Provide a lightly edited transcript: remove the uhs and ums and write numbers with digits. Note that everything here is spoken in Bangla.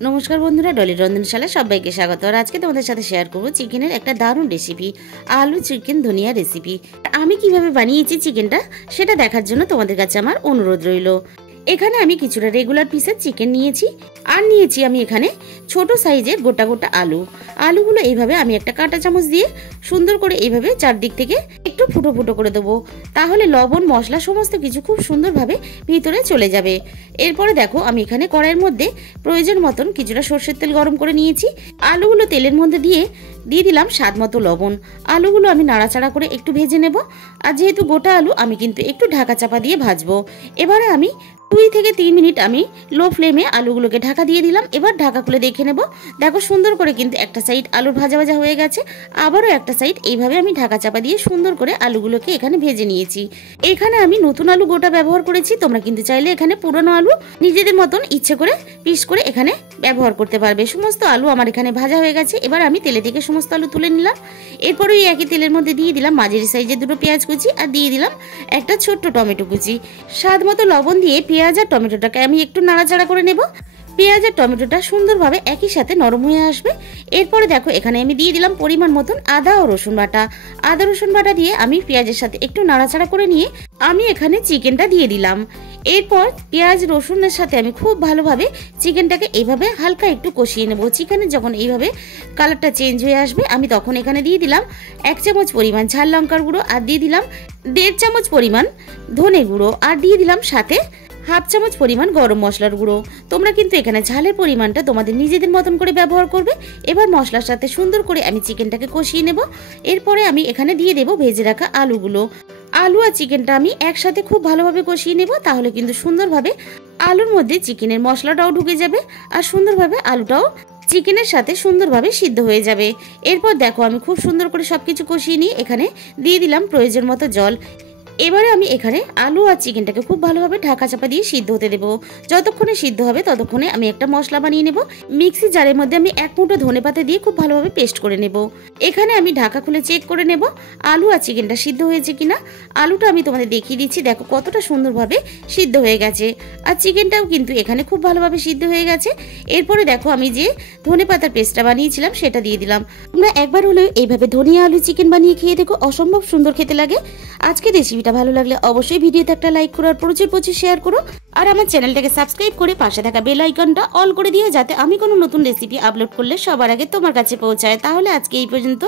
নমস্কার বন্ধুরা, ডলি রন্ধনশালায় সবাইকে স্বাগত। আর আজকে তোমাদের সাথে শেয়ার করব চিকেনের একটা দারুণ রেসিপি, আলু চিকেন ধনিয়া রেসিপি। আমি কিভাবে বানিয়েছি চিকেনটা সেটা দেখার জন্য তোমাদের কাছে আমার অনুরোধ রইল। এখানে আমি কিছুটা রেগুলার পিসের চিকেন নিয়েছি, আর নিয়েছি আমি এখানে ছোট সাইজের গোটা গোটা আলুগুলো এইভাবে আমি একটা কাঁটা চামচ দিয়ে সুন্দর করে এইভাবে চারদিক থেকে একটু ফুটো ফুটো করে দেবো, তাহলে লবণ মশলা সমস্ত কিছু খুব সুন্দরভাবে ভিতরে চলে যাবে। এরপরে দেখো আমি এখানে কড়াইয়ের মধ্যে প্রয়োজন মতন কিছুটা সর্ষের তেল গরম করে নিয়েছি। আলুগুলো তেলের মধ্যে দিয়ে দিলাম স্বাদ মতো লবণ। আলুগুলো আমি নাড়াচাড়া করে একটু ভেজে নেব, আর যেহেতু গোটা আলু আমি কিন্তু একটু ঢাকা চাপা দিয়ে ভাজবো। এবারে আমি 2 থেকে 3 মিনিট আমি লো ফ্লেমে আলুগুলোকে ঢাকা দিয়ে দিলাম। এবার ঢাকা খুলে দেখে নেব। দেখো সুন্দর করে কিন্তু একটা সাইড আলুর ভাজা ভাজা হয়ে গেছে, আবারও একটা সাইড এইভাবে আমি ঢাকা চাপা দিয়ে সুন্দর করে আলুগুলোকে এখানে ভেজে নিয়েছি। এখানে আমি নতুন আলু গোটা ব্যবহার করেছি, তোমরা কিন্তু চাইলে এখানে পুরনো আলু নিজেদের মতন ইচ্ছে করে পিস করে এখানে ব্যবহার করতে পারবে। সমস্ত আলু আমার এখানে ভাজা হয়ে গেছে। এবার আমি তেলে থেকে সমস্ত আলু তুলে নিলাম। এরপরে ওই একই তেলের মধ্যে দিয়ে দিলাম মাঝারি সাইজের 2টো পেঁয়াজ কুচি, আর দিয়ে দিলাম একটা ছোট্ট টমেটো কুচি। স্বাদ মতো লবণ দিয়ে পেঁয়াজ আর টমেটোটাকে আমি একটু নাড়াচাড়া করে নেব। পেঁয়াজ আর টমেটোটা সুন্দরভাবে একই সাথে নরম হয়ে আসবে। এরপরে দেখো এখানে আমি দিয়ে দিলাম পরিমাণ মতন আদা ও রসুন বাটা। আদা রসুন বাটা দিয়ে আমি পেঁয়াজের সাথে একটু নাড়াচাড়া করে নিয়ে আমি এখানে চিকেনটা দিয়ে দিলাম। এরপর পেঁয়াজ রসুনের সাথে আমি খুব ভালোভাবে চিকেনটাকে এইভাবে হালকা একটু কষিয়ে নেব। চিকেনের যখন এইভাবে কালারটা চেঞ্জ হয়ে আসবে আমি তখন এখানে দিয়ে দিলাম 1 চামচ পরিমাণ ঝাল লঙ্কার গুঁড়ো, আর দিয়ে দিলাম 1.5 চামচ পরিমাণ ধনে গুঁড়ো, আর দিয়ে দিলাম সাথে 1/2 চামচ পরিমাণ গরম মশলার গুঁড়ো। তোমরা কিন্তু এখানে ঝালের পরিমাণটা তোমাদের নিজেদের মতন করে ব্যবহার করবে। এবার মশলার সাথে সুন্দর করে আমি চিকেনটাকে কষিয়ে নেব। এরপরে আমি এখানে দিয়ে দেব ভেজে রাখা আলুগুলো। আলু আর চিকেনটা আমি একসাথে খুব ভালোভাবে কষিয়ে নেব, তাহলে কিন্তু সুন্দরভাবে আলুর মধ্যে চিকেনের মশলাটাও ঢুকে যাবে, আর সুন্দরভাবে আলুটাও চিকেনের সাথে সুন্দরভাবে সিদ্ধ হয়ে যাবে। এরপর দেখো আমি খুব সুন্দর করে সবকিছু কষিয়ে নিয়ে এখানে দিয়ে দিলাম প্রয়োজন মতো জল। এবারে আমি এখানে আলু আর চিকেনটাকে খুব ভালোভাবে ঢাকা চাপা দিয়ে সিদ্ধ হতে দেবো। যতক্ষণে সিদ্ধ হবে ততক্ষণে আমি একটা মশলা বানিয়ে নেব। মিক্সি জারের মধ্যে আমি 1 মুঠো ধনেপাতা দিয়ে খুব ভালোভাবে পেস্ট করে নেব। এখানে আমি ঢাকা খুলে চেক করে নেব আলু আর চিকেনটা সিদ্ধ হয়েছে কিনা। আলুটা আমি তোমাদের দেখিয়ে দিচ্ছি, দেখো কতটা সুন্দরভাবে সিদ্ধ হয়ে গেছে, আর চিকেনটাও কিন্তু এখানে খুব ভালোভাবে সিদ্ধ হয়ে গেছে। এরপরে দেখো আমি যে ধনেপাতার পেস্টটা বানিয়েছিলাম সেটা দিয়ে দিলাম। তোমরা একবার হলেও এইভাবে ধনিয়া আলু চিকেন বানিয়ে খেয়ে দেখো, অসম্ভব সুন্দর খেতে লাগে। আজকের রেসিপিটা ভালো লাগলে অবশ্যই ভিডিওতে একটা লাইক করো, আর প্রচুর শেয়ার করো, আর আমার চ্যানেলটাকে সাবস্ক্রাইব করে পাশে থাকা বেল আইকনটা অল করে দিও, যাতে আমি কোনো নতুন রেসিপি আপলোড করলে সবার আগে তোমার কাছে পৌঁছায়। তাহলে আজকে এই পর্যন্ত।